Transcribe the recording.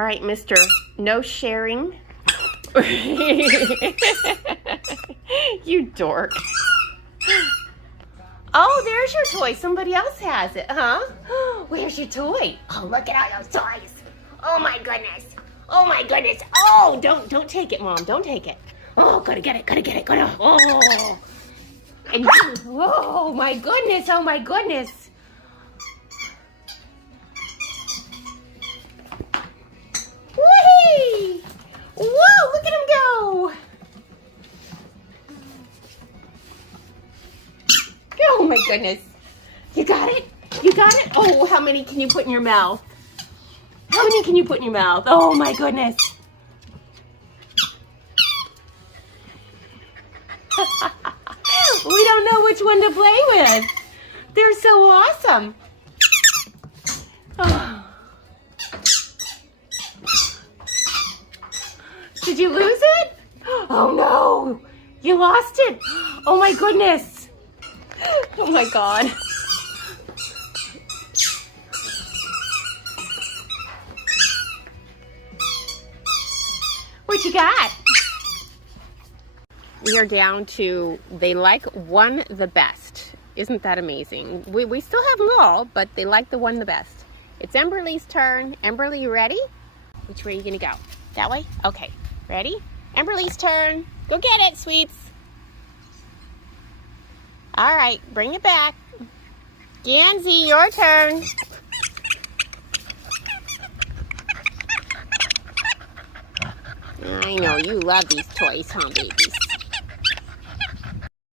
All right, Mr. No sharing. You dork. Oh, there's your toy. Somebody else has it, huh? Where's your toy? Oh, look at all those toys. Oh my goodness. Oh my goodness. Oh, don't take it, Mom. Don't take it. Oh, gotta get it. Gotta. Oh. And you, oh my goodness. Oh my goodness. Whee! Whoa, look at him go. Oh my goodness. You got it? You got it? Oh, how many can you put in your mouth? How many can you put in your mouth? Oh my goodness. We don't know which one to play with. They're so awesome. Oh. Did you lose it? Oh no. You lost it. Oh my goodness. Oh my God. What you got? We are down to, they like one the best. Isn't that amazing? We still have them all, but they like the one the best. It's Emberly's turn. Emberly, you ready? Which way are you gonna go? That way? Okay, ready? Emberly's turn. Go get it, sweets. All right, bring it back. Gansy, your turn. I know, you love these toys, huh, baby?